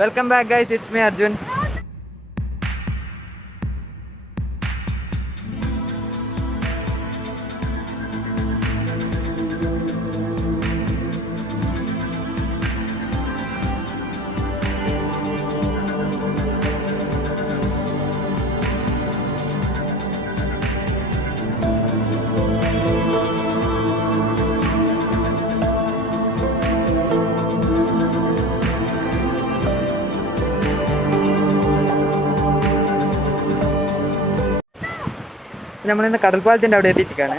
Welcome back guys, it's me Arjun. നമ്മളിന്ന് കടൽപ്പാലത്തിൻ്റെ അവിടെ എത്തിയിട്ടാണ്.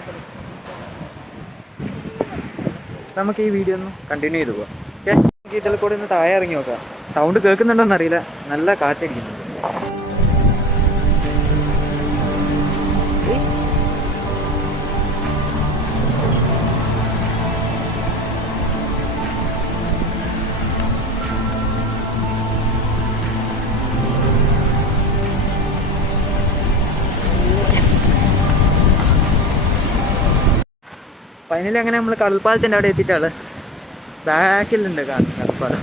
നമുക്ക് ഈ വീഡിയോ ഒന്ന് കണ്ടിന്യൂ ചെയ്ത് പോകാം. ഓക്കെ, നമുക്ക് ഇതിൽ കൂടെ ഒന്ന് താഴെ ഇറങ്ങി നോക്കാം. സൗണ്ട് കേൾക്കുന്നുണ്ടോന്ന് അറിയില്ല, നല്ല കാറ്റടിക്കുന്നുണ്ട്. ഫൈനലി അങ്ങനെ നമ്മൾ കടൽപ്പാലത്തിൻ്റെ അവിടെ എത്തിയിട്ടാണ്. ബാക്കിലുണ്ട് കടൽപ്പാലം.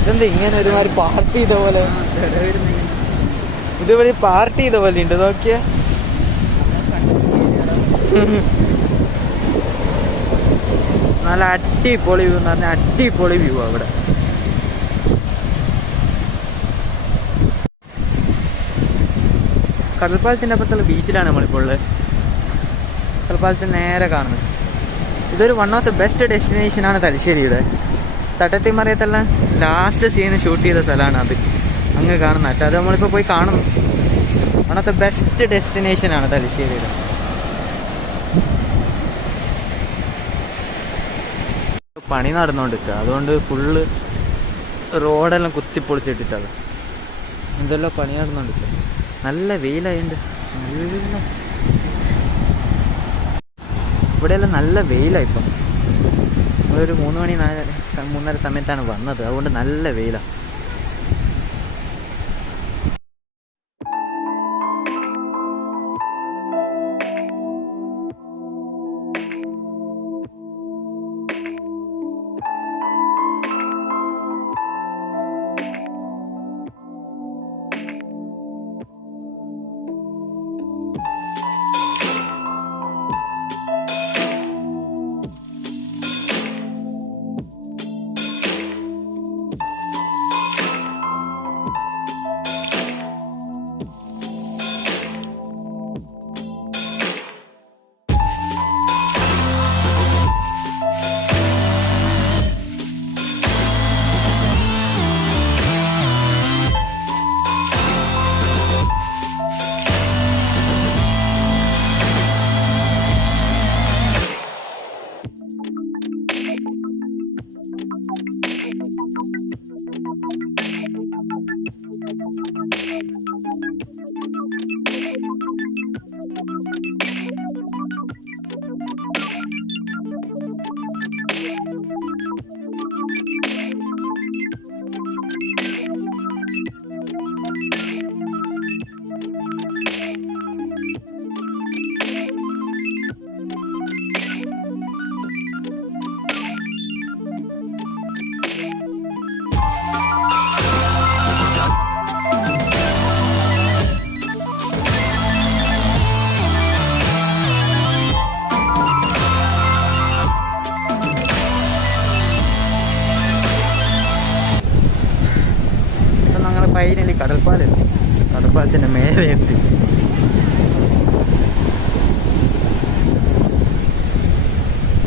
ഇതെന്താ ഇങ്ങനെ ഒരുമാതിരി പാർട്ടി ചെയ്ത പോലെ, ഇതുവഴി പാർട്ടി ചെയ്ത പോലെ ഉണ്ട്. നോക്കിയ നല്ല അടിപൊളി വ്യൂ എന്ന് പറഞ്ഞാൽ അടിപൊളി വ്യൂ അവിടെ. കടൽപ്പാലത്തിൻ്റെ അപ്പുറത്തുള്ള ബീച്ചിലാണ് നമ്മളിപ്പോൾ ഉള്ളത്. കടൽപ്പാലത്തിന് നേരെ കാണുന്നത്. ഇതൊരു വൺ ഓഫ് ദ ബെസ്റ്റ് ഡെസ്റ്റിനേഷനാണ് തലശ്ശേരിയുടെ. തട്ടത്തിമറിയത്തെല്ലാം ലാസ്റ്റ് സീന് ഷൂട്ട് ചെയ്ത സ്ഥലമാണ് അത്, അങ്ങ് കാണുന്ന അറ്റ. അത് നമ്മളിപ്പോൾ പോയി കാണുന്നു. വൺ ഓഫ് ദ ബെസ്റ്റ് ഡെസ്റ്റിനേഷനാണ് തലശ്ശേരിയുടെ. പണി നടന്നുകൊണ്ടിരിക്കുക, അതുകൊണ്ട് ഫുള്ള് റോഡെല്ലാം കുത്തിപ്പൊളിച്ചിട്ടിട്ടത്. എന്തെല്ലാം പണി നടന്നുകൊണ്ടിരിക്കുക. നല്ല വെയിലായുണ്ട്. നല്ല ഇവിടെയെല്ലാം നല്ല വെയിലാണ് ഇപ്പം. നമ്മളൊരു 3 മണി 3:30 സമയത്താണ് വന്നത്, അതുകൊണ്ട് നല്ല വെയിലാണ്. ഫൈനലി കടൽപ്പാലത്തിൻ്റെ മേലെ എത്തി.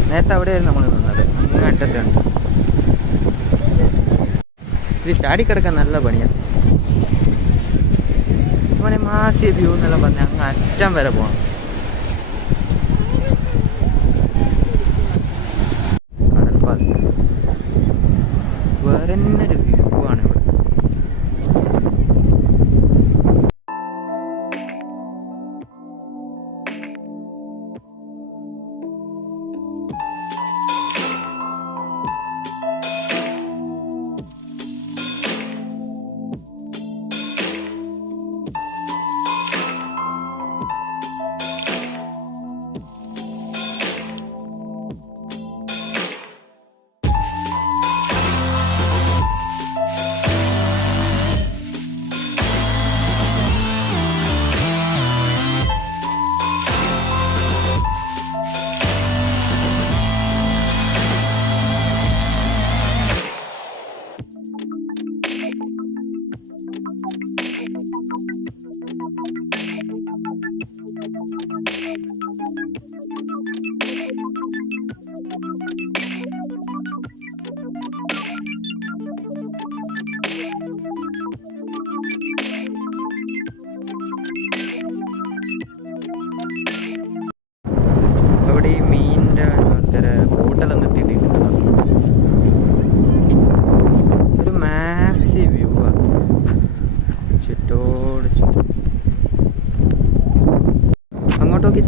നേരത്തെ അവിടെയായിരുന്നു നമ്മൾ നിന്നത്, അങ്ങ് അറ്റത്താണ്. ഇത് ചാടിക്കിടക്കാൻ നല്ല പണിയാണ്. അങ്ങനെ മാസി വ്യൂ എന്നെല്ലാം പറഞ്ഞാൽ അങ്ങ് അറ്റം വരെ പോകണം. കടൽപ്പാലം വേറെ തന്നെ ഒരു വ്യൂ ആണ് ഇവിടെ.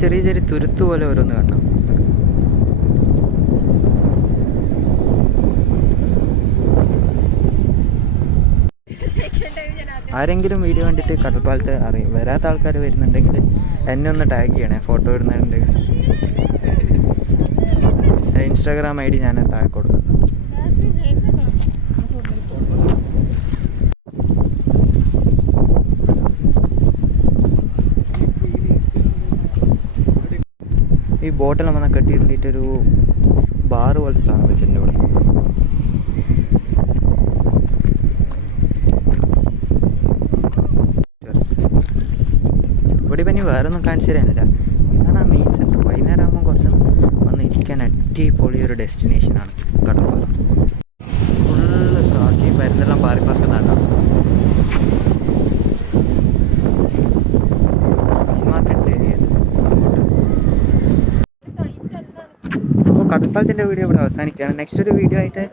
ചെറിയ ചെറിയ തുരുത്ത് പോലെ ഓരോന്ന് കാണാം. ആരെങ്കിലും വീഡിയോ കണ്ടിട്ട് കടൽപ്പാലത്ത് വരാത്ത ആൾക്കാർ വരുന്നുണ്ടെങ്കിൽ എന്നെ ഒന്ന് ടാഗ് ചെയ്യണേ, ഫോട്ടോ ഇടുന്നുണ്ട്. ഇൻസ്റ്റാഗ്രാം ID ഞാൻ താഴെ കൊടുക്കും. ഈ ബോട്ടെല്ലാം വന്നാൽ കെട്ടിയിട്ടൊരു ബാറ് പോലത്തെ സാധനം വെച്ചിട്ടുണ്ട് ഇവിടെ. ഇവിടെ പിന്നെ വേറെ ഒന്നും കാണിച്ചു തരാനില്ല. ഇതാണ് ആ മെയിൻ സെൻറ്റർ. വൈകുന്നേരം ആകുമ്പോൾ കുറച്ച് വന്ന് ഇരിക്കാൻ അടിപൊളി ഒരു ഡെസ്റ്റിനേഷനാണ് കടൽപ്പാലം. ഫുള്ള് കാക്കി പരുന്നെല്ലാം പാറി പറക്കുന്നതാണ്. അപ്പോൾ കടൽപ്പാലത്തിൻ്റെ വീഡിയോ ഇവിടെ അവസാനിക്കുകയാണ്. നെക്സ്റ്റ് ഒരു വീഡിയോ ആയിട്ട്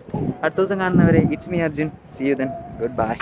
അടുത്ത ദിവസം കാണുന്നവരെ it's me Arjun. See you then. Good bye.